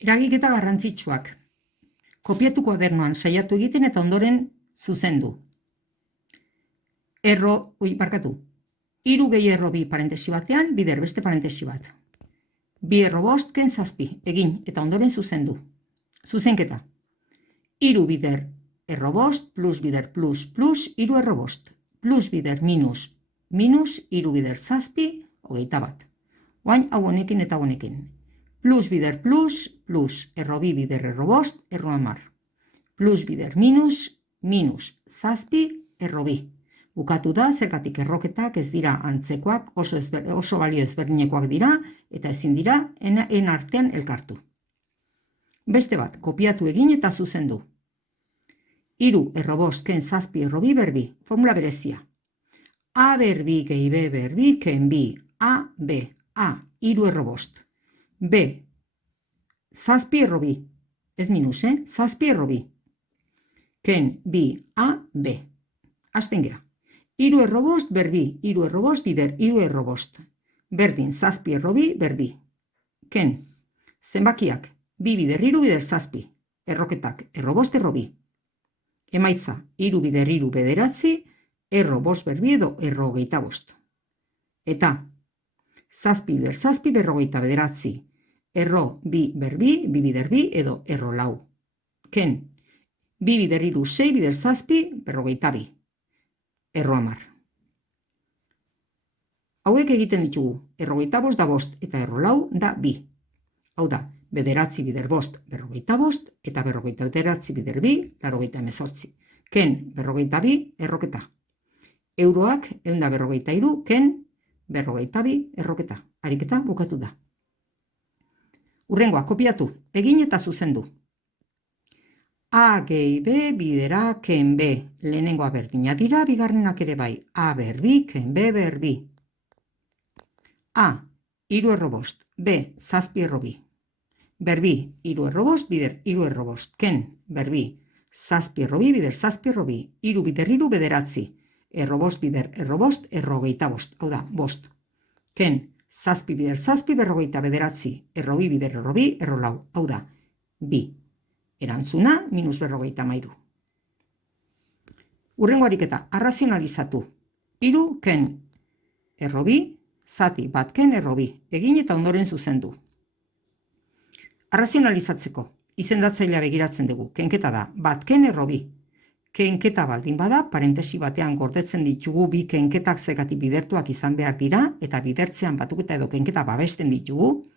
Eragiketa garrantzitsuak. Kopiatu koadernoan saiatu egiten eta ondoren zuzendu. Hiru gehi erro bi parentesi batean, bider beste parentesi bat. 2 erro bost, ken 7, egin eta ondoren zuzendu. Zuzenketa. 3 bider erro bost, plus bider plus, 3 erro bost, plus bider minus, 3 bider 7, 21. Oain hau honekin eta honekin. Plus bider plus, erro bi bider erro bost, erro 10. Plus bider minus, 7, erro bi. Bukatu da, zergatik erroketak ez dira antzekoak, oso balio ezberdinekoak dira, eta ezin dira en artean elkartu. Beste bat, kopiatu egin eta zuzendu. 3 erro bost, ken 7, erro bi berbi, formula berezia. A berbi gehi B berbi, ken bi, A, B, A, 3 erro bost. B, 7 erro bi, ez minus, 7 erro bi. Ken bi, A, B. Hasten gea. 3 erro bost berbi, 3 erro bost bider, 3 erro bost. Berdin, 7 erro bi berbi. Ken, zenbakiak, 2 bider 3 bider 7. Erroketak, erro bost erro bi. Emaitza, 3 bider 3 bederatzi, erro bost berbi edo erro 25. Eta, 7 bider 7 berrogeita bederatzi, erro bi berbi, 2 bider bi edo erro 4. Ken, 2 bider 3, 6 bider 7, berrogeita bi. Erro 10. Hauek egiten ditugu, errogeita bost da bost eta erro 4 da 2. Hau da, bederatzi bider bost, berrogeita bost, eta berrogeita bederatzi bider bi, larogeita emezortzi. Ken, berrogeita bi, erroketa. Euroak, eunda berrogeita iru, ken, berrogeita bi, erroketa. Ariketa bukatu da. Urrengoa, kopiatu, egin eta zuzendu. A gehi B bidera ken B. Lehenengoa berdina dira, bigarrenak ere bai. A berbi, ken B berbi. A, 3 erro bost. B, 7 erro bi. Berbi, 3 erro bost, bider 3 erro bost. Ken, berbi, 7 erro bi, bider 7 erro bi. 3 bider 3 bederatzi. Erro bost, bider erro bost, errogeita bost. Hau da, bost. Ken, 7 bider 7 berrogeita bederatzi. Erro bi, bider erro bi, erro 4. Hau da, bi. Erantzuna, minus berrogeita mairu. Urrengo ariketa, arrazionalizatu. 3 ken, erro bi, zati bat ken, erro bi. Egin eta ondoren zuzendu. Arrazionalizatzeko, izendatzailea begiratzen dugu. Kenketa da, bat ken, erro bi. Kenketa baldin bada, parentesi batean gordetzen ditugu bi kenketak zergatik bidertuak izan behar dira, eta bidertzean batuketa edo kenketa babesten ditugu,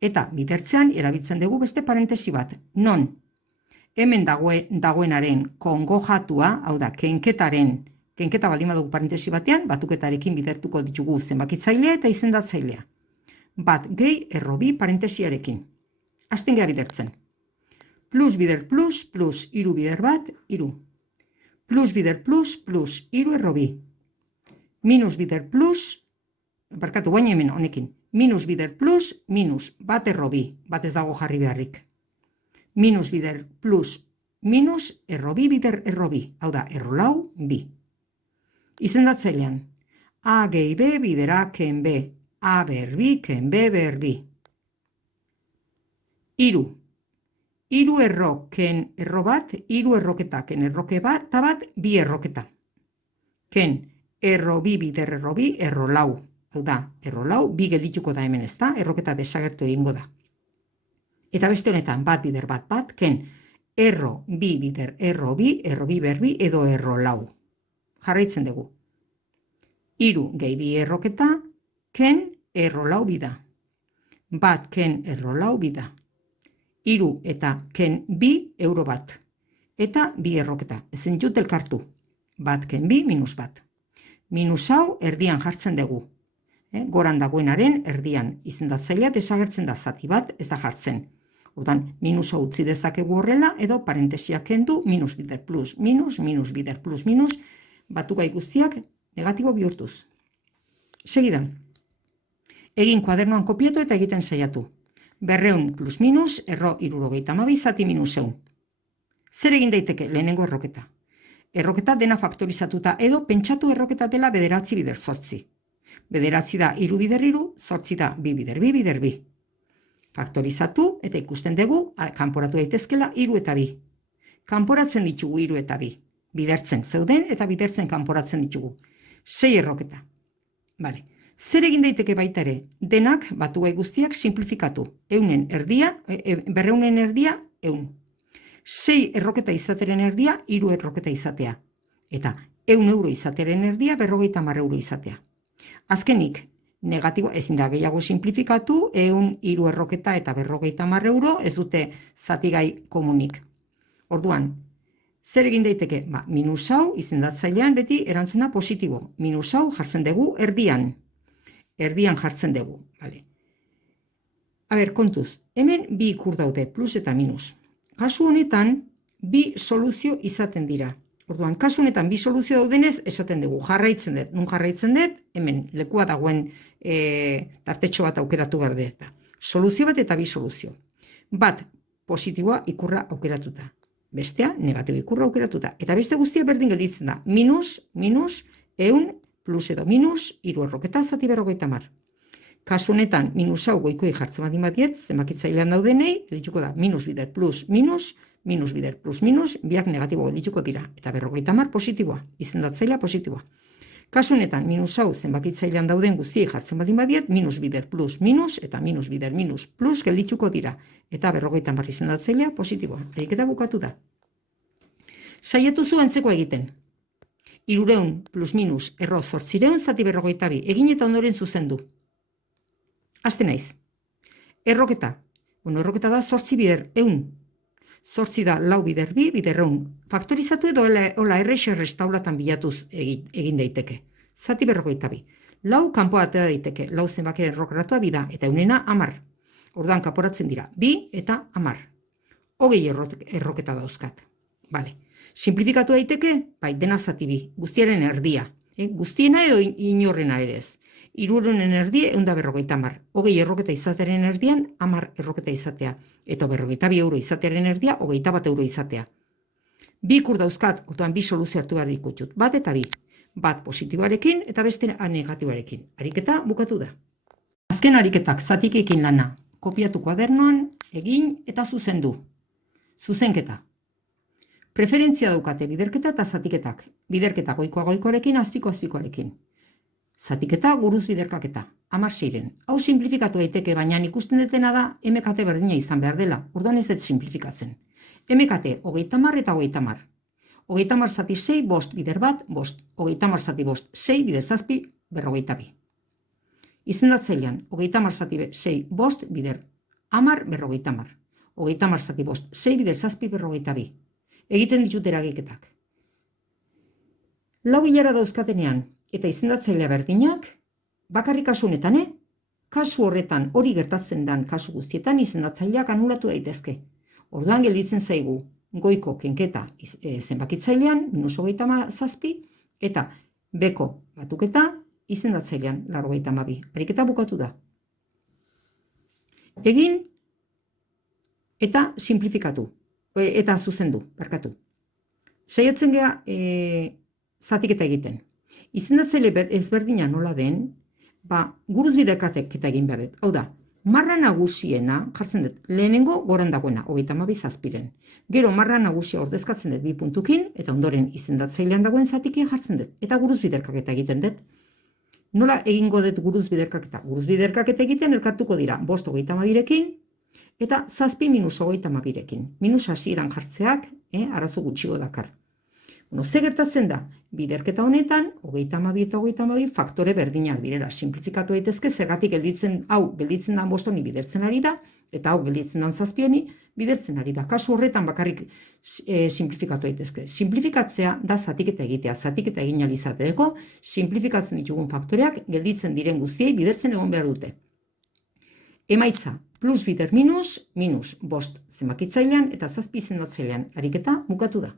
eta bidertzean erabiltzen dugu beste parentesi bat. Non, hemen dagoenaren kongojatua, hau da, kenketa baldin badugu parentesi batean, batuketarekin bidertuko ditugu zenbakitzailea eta izendatzailea. Bat gehi erro bi parentesiarekin. Hasten gea bidertzen. Plus bider plus, 3 bider bat, 3. Plus bider plus, 3 erro bi. Minus bider plus, guain hemen honekin. Minus bider plus, minus, bat erro bi, bat ez dago jarri beharrik. Minus bider plus, minus, erro bi bider erro bi. Hau da, erro 4, bi. Izendatzailean. A gehi B bidera ken B. A berbi, ken B berbi. 3. 3 erro ken erro bat, 3 erroketa ken erroke bat, eta bat, bi erroketa. Ken, erro bi bider erro bi, erro 4. Hau da, erro 4, bi geldituko da hemen ez da, erroketa desagertu egingo da. Eta beste honetan, bat bider bat bat, ken, erro bi bider erro bi berbi edo erro 4. Jarraitzen dugu. 3 gehi bi erroketa, ken, erro 4 bida. Bat ken erro 4 bida. 3 eta ken bi euro bat. Eta bi erroketa. Ezin dut elkartu. Bat ken bi minus bat. Minus hau erdian jartzen dugu. Goran dagoenaren erdian izendatzailea desagertzen da zati bat, ez da jartzen. Ordan, minus hau utzi dezakegu horrela, edo parentesiak kendu, minus bider plus, minus bider plus, minus, batugai guztiak negatibo bihurtuz. Segidan. Egin kuadernoan kopiatu eta egiten saiatu. 200 plus minus, erro 72 zati minus 100. Zer egin daiteke lehenengo erroketa? Erroketa dena faktorizatuta edo pentsatu erroketa dela bederatzi bider 8. Bederatzi da 3 bider 3, 8 da 2 bider 2 bider 2. Faktorizatu eta ikusten dugu, kanporatu daitezkela 3 eta 2. Kanporatzen ditugu 3 eta 2. Bidertzen zeuden eta bidertzen kanporatzen ditugu. 6 erroketa. Vale. Zer egin daiteke baita ere? Denak batu gai guztiak simplifikatu. 100 erdia, 200 erdia, 100. 6 erroketa izateren erdia, 3 erroketa izatea. Eta 100 euro izateren erdia, 50 euro izatea. Azkenik, negatibo, ezin da gehiago simplifikatu, 100, 3 erroketa eta 50 euro, ez dute zatigai komunik. Orduan, zer egin daiteke? Minus hau, izendatzailean beti erantzuna positibo. Minus hau jartzen dugu erdian. Erdian jartzen dugu. Vale. Kontuz, hemen bi ikur daude, plus eta minus. Kasu honetan, bi soluzio izaten dira. Orduan, kasu honetan bi soluzio daudenez, esaten dugu, jarraitzen dut. Nun jarraitzen dut, hemen lekua dagoen tartetxo bat aukeratu behar dut. Soluzio bat eta bi soluzio. Bat, positiboa ikurra aukeratuta. Bestea, negatibo ikurra aukeratuta. Eta beste guztia berdin gelditzen da. Minus, 100, plus edo minus, 3 erroketa, zati 50. Kasu honetan, minus hau goikoi jartzen badin badiet, zenbakitzailean daudenei, geldituko da, minus bider plus minus, minus bider plus minus, biak negatibo geldituko dira. Eta 50 positiboa, izendatzailea positiboa. Kasu honetan, minus hau zenbakitzailean dauden guztiei jartzen badin badiet, minus bider plus minus, eta minus bider minus plus geldituko dira. Eta 50 izendatzailea positiboa. Ariketa bukatu da. Saiatu zu antzeko egiten. 300 plus minus erro 800 zati 52, egin eta ondoren zuzendu. Haste naiz. Erroketa. Erroketa da 8 bider 100. 8 da 4 bider 2 bider 100. Faktorizatu edo hola errex taulatan bilatuz egin daiteke. Zati 52. 4 kanpo atera daiteke. 4 zenbakiren errokeratua bida eta 100 10. Orduan kanporatzen dira 2 eta 10. 20 erroketa dauzkat. Vale. Simplifikatu daiteke, bai, dena zati 2, guztiaren erdia. Guztiena edo inorrena ere ez. 300 erdia, 150. 20 erroketa izateren erdian, 10 erroketa izatea. Eta 52 euro izatearen erdia, 21 euro izatea. Bi ikur dauzkat, orduan bi soluzio hartu behar dikutut. Bat eta bi. Bat positiboarekin eta beste negatiboarekin. Ariketa bukatu da. Azken ariketak zatikekin lana. Kopiatu kuadernoan, egin eta zuzendu. Zuzenketa. Preferentzia daukate biderketa eta zatiketak. Biderketa goikoarekin, azpikoarekin. Zatiketa guruz biderkaketa. 16. Hau simplifikatu daiteke, baina ikusten detena da MKT berdina izan behar dela. Orduan ez dut simplifikatzen. MKT 30 eta 30. 30 zati 6, bost bider bat, bost. 30 zati bost, 6 bider zazpi, 52. Izendatzailean, 30 zati 6, bost bider 10, 50. 30 zati bost, 6 bider zazpi, 52. Egiten ditut eragiketak. 4 ilara dauzkatenean eta izendatzailea berdinak, bakarrik kasu honetan, kasu horretan hori gertatzen den kasu guztietan izendatzaileak anulatu daitezke. Orduan gelditzen zaigu goiko kenketa zenbakitzailean, minus 37, eta beko batuketa izendatzailean 82. Ariketa bukatu da. Egin eta simplifikatu. Eta zuzendu, barkatu. Saiatzen gea zatiketa egiten. Izendatzaile ezberdina nola den, guruz biderkaketa egin behar dut. Hau da, marra nagusiena jartzen dut, lehenengo goran dagoena, 32 zazpiren. Gero marra nagusia ordezkatzen dut 2 puntukin, eta ondoren izendatzailean dagoen zatikia jartzen dut. Eta guruz biderkaketa egiten dut. Nola egingo dut guruz biderkaketa? Guruz biderkaketa egiten elkartuko dira, 5 32rekin, eta 7 minus 32rekin. Minus hasieran jartzeak, arazo gutxigo dakar. Ze gertatzen da, biderketa honetan, 32 eta 32 faktore berdinak direla. Simplifikatu daitezke, zergatik gelditzen da 5 honi bidertzen ari da, eta hau gelditzen da 7 honi bidertzen ari da. Kasu horretan bakarrik simplifikatu daitezke. Simplifikatzea da zatiketa egitea. Zatiketa egin ahal izateko, simplifikatzen ditugun faktoreak gelditzen diren guztiei bidertzen egon behar dute. Emaitza, plus bider minus, minus 5 zenbakitzailean eta 7 izendatzailean. Ariketa bukatu da.